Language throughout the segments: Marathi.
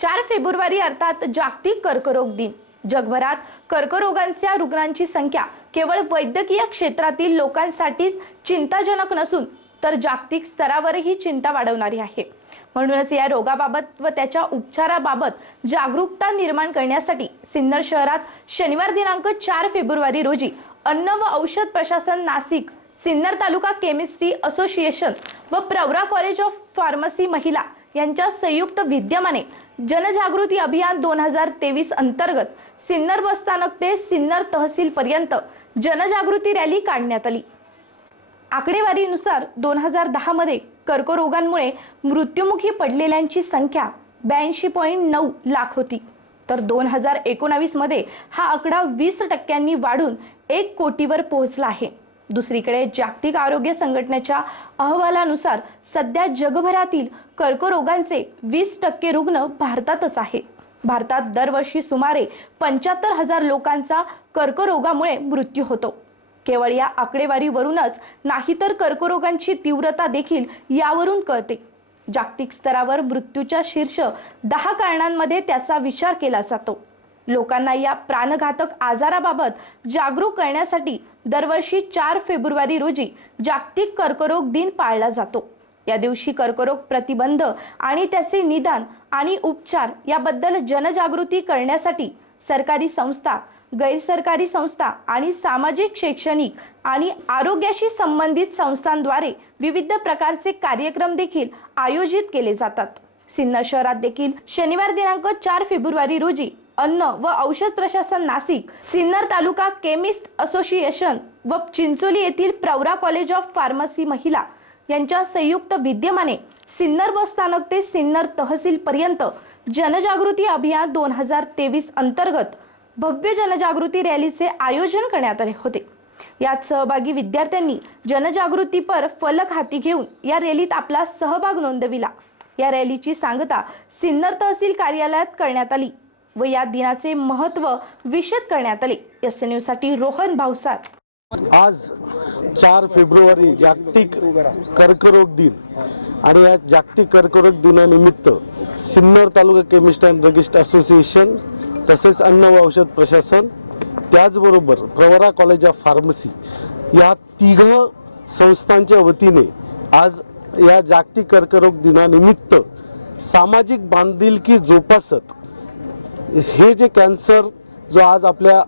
चार फेब्रुवारी अर्थात जागतिक कर्करोग दिन. जगभरात कर्करोगांच्या रुग्णांची संख्या केवळ वैद्यकीय क्षेत्रातील लोकांसाठीच चिंताजनक नसून तर जागतिक स्तरावरही चिंता वाढवणारी आहे. म्हणूनच या रोगाबाबत व त्याच्या उपचाराबाबत जागरूकता निर्माण करण्यासाठी सिन्नर शहरात शनिवार दिनांक चार फेब्रुवारी रोजी अन्न व औषध प्रशासन नाशिक सिन्नर तालुका केमिस्ट्री असोसिएशन व प्रवरा कॉलेज ऑफ फार्मसी महिला यांच्या संयुक्त विद्यमाने जनजागृती अभियान दोन हजार तेवीस अंतर्गत सिन्नर बसस्थानक ते सिन्नर तहसीलपर्यंत जनजागृती रॅली काढण्यात आली. आकडेवारीनुसार दोन हजार दहामध्ये कर्करोगांमुळे मृत्युमुखी पडलेल्यांची संख्या ब्याऐंशी पॉईंट नऊ लाख होती. तर दोन हजार एकोणावीसमध्ये हा आकडा वीस टक्क्यांनी वाढून एक कोटीवर पोहोचला आहे. दुसरीकडे जागतिक आरोग्य संघटनेच्या अहवालानुसार सध्या जगभरातील कर्करोगांचे वीस टक्के रुग्ण भारतातच आहे. भारतात दरवर्षी सुमारे पंच्याहत्तर हजार लोकांचा कर्करोगामुळे मृत्यू होतो. केवळ या आकडेवारीवरूनच नाही तर कर्करोगांची तीव्रता देखील यावरून कळते. जागतिक स्तरावर मृत्यूच्या शीर्ष दहा कारणांमध्ये त्याचा विचार केला जातो. लोकांना या प्राणघातक आजाराबाबत जागरूक करण्यासाठी दरवर्षी चार फेब्रुवारी रोजी जागतिक कर्करोग दिन पाळला जातो. या दिवशी कर्करोग प्रतिबंध आणि त्याचे निदान आणि उपचार याबद्दल जनजागृती करण्यासाठी सरकारी संस्था गैरसरकारी संस्था आणि सामाजिक शैक्षणिक आणि आरोग्याशी संबंधित संस्थांद्वारे विविध प्रकारचे कार्यक्रम देखील आयोजित केले जातात. सिन्नर शहरात देखील शनिवार दिनांक चार फेब्रुवारी रोजी अन्न व औषध प्रशासन नाशिक सिन्नर तालुका केमिस्ट असोसिएशन व चिंचोली येथील प्रवरा कॉलेज ऑफ फार्मसी महिला यांच्या संयुक्त विद्यमाने सिन्नर बस स्थानक ते सिन्नर तहसील पर्यंत जनजागृती अभियान दोन हजार तेवीस अंतर्गत भव्य जनजागृती रॅलीचे आयोजन करण्यात आले होते. यात सहभागी विद्यार्थ्यांनी जनजागृतीपर फलक हाती घेऊन या रॅलीत आपला सहभाग नोंदविला. या रॅलीची सांगता सिन्नर तहसील कार्यालयात करण्यात आली. व या दिनाचे महत्त्व विशद करण्यात आले. एस न्यूजसाठी रोहन भावसार आज चार फेब्रुवारी जागतिक कर्करोग दिन आणि या जागतिक कर्करोग दिनानिमित्त Sinnar taluka chemist and druggist association तसेच अन्न व औषध प्रशासन त्याचबरोबर प्रवरा कॉलेज ऑफ फार्मसी या तिघ संस्थांच्या वतीने आज या जागतिक कर्करोग दिनानिमित्त सामाजिक बांधिलकी जोपासत हे जे कॅन्सर जो आज आपल्या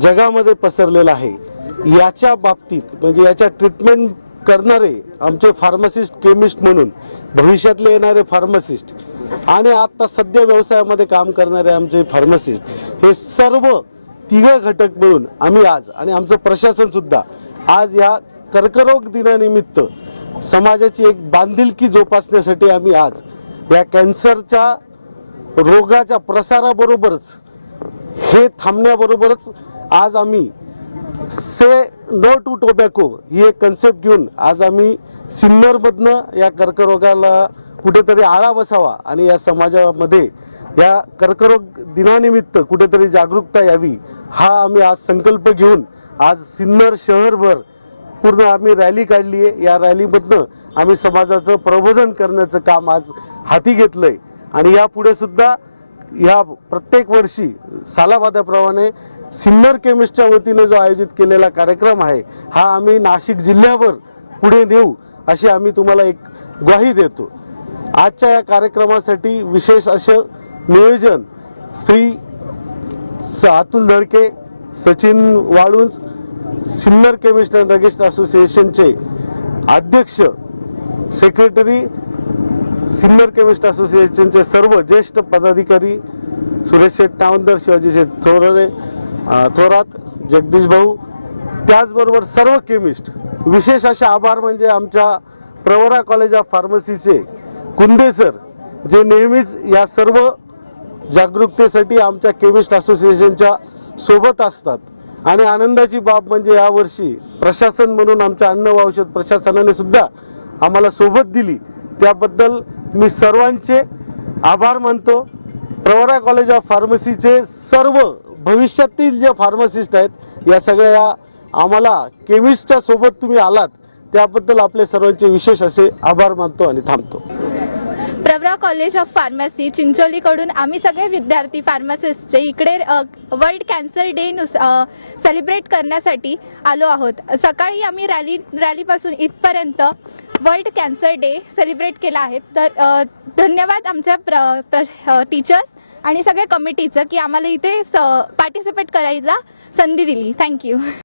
जगामध्ये पसरलेला आहे याच्या बाबतीत म्हणजे याच्या ट्रीटमेंट करणारे आमचे फार्मासिस्ट केमिस्ट म्हणून भविष्यातले येणारे फार्मासिस्ट आणि आता सध्या व्यवसायामध्ये काम करणारे आमचे फार्मासिस्ट हे सर्व तिघ घटक मिळून आम्ही आज आणि आमचं प्रशासन सुद्धा आज या कर्करोग दिनानिमित्त समाजाची एक बांधिलकी जोपासण्यासाठी आम्ही आज या कॅन्सरच्या रोगाच्या प्रसाराबरोबरच हे थांबण्याबरोबरच आज आम्ही से नो टू टोबॅको ही एक कन्सेप्ट घेऊन आज आम्ही सिन्नरमधनं या कर्करोगाला कुठेतरी आळा बसावा आणि या समाजामध्ये या कर्करोग दिनानिमित्त कुठेतरी जागरूकता यावी हा आम्ही आज संकल्प घेऊन आज सिन्नर शहरभर पूर्ण आम्ही रॅली काढली आहे या रॅलीमधनं आम्ही समाजाचं प्रबोधन करण्याचं काम आज हाती घेतलंय. आणि यापुढे सुद्धा या प्रत्येक वर्षी सालाबादाप्रमाणे सिन्नर केमिस्टच्या वतीने जो आयोजित केलेला कार्यक्रम आहे हा आम्ही नाशिक जिल्ह्यावर पुढे नेऊ अशी आम्ही तुम्हाला एक ग्वाही देतो. आजच्या या कार्यक्रमासाठी विशेष असं नियोजन श्री अतुल धडके सचिन वाळुंज सिन्नर केमिस्ट अँड रजिस्ट असोसिएशनचे अध्यक्ष सेक्रेटरी सिन्नर केमिस्ट असोसिएशनचे सर्व ज्येष्ठ पदाधिकारी सुरेश शेठ टावंदर शिवाजी शेठ थोरले थोरात जगदीश भाऊ त्याचबरोबर सर्व केमिस्ट. विशेष असे आभार म्हणजे आमच्या प्रवरा कॉलेज ऑफ फार्मसीचे कुंदे सर जे नेहमीच या सर्व जागरूकतेसाठी आमच्या केमिस्ट असोसिएशनच्या सोबत असतात. आणि आनंदाची बाब म्हणजे यावर्षी प्रशासन म्हणून आमच्या अन्न व औषध प्रशासनाने सुद्धा आम्हाला सोबत दिली. त्याबद्दल मी सर्वांचे आभार मानतो. प्रवरा कॉलेज ऑफ फार्मसीचे सर्व भविष्यातील जे फार्मसिस्ट आहेत या सगळ्या आम्हाला केमिस्टच्या सोबत तुम्ही आलात त्याबद्दल आपले सर्वांचे विशेष असे आभार मानतो आणि थांबतो. प्रवरा कॉलेज ऑफ फार्मसी चिंचोलीकडून आम्ही सगळे विद्यार्थी फार्मासिस्टचे इकडे वर्ल्ड कॅन्सर डे नुस सेलिब्रेट करण्यासाठी आलो आहोत. सकाळी आम्ही रॅली रॅलीपासून इथपर्यंत वर्ल्ड कॅन्सर डे सेलिब्रेट केला आहे. तर धन्यवाद आमच्या प्र टीचर्स आणि सगळ्या कमिटीचं की आम्हाला इथे पार्टिसिपेट करायला संधी दिली. थँक्यू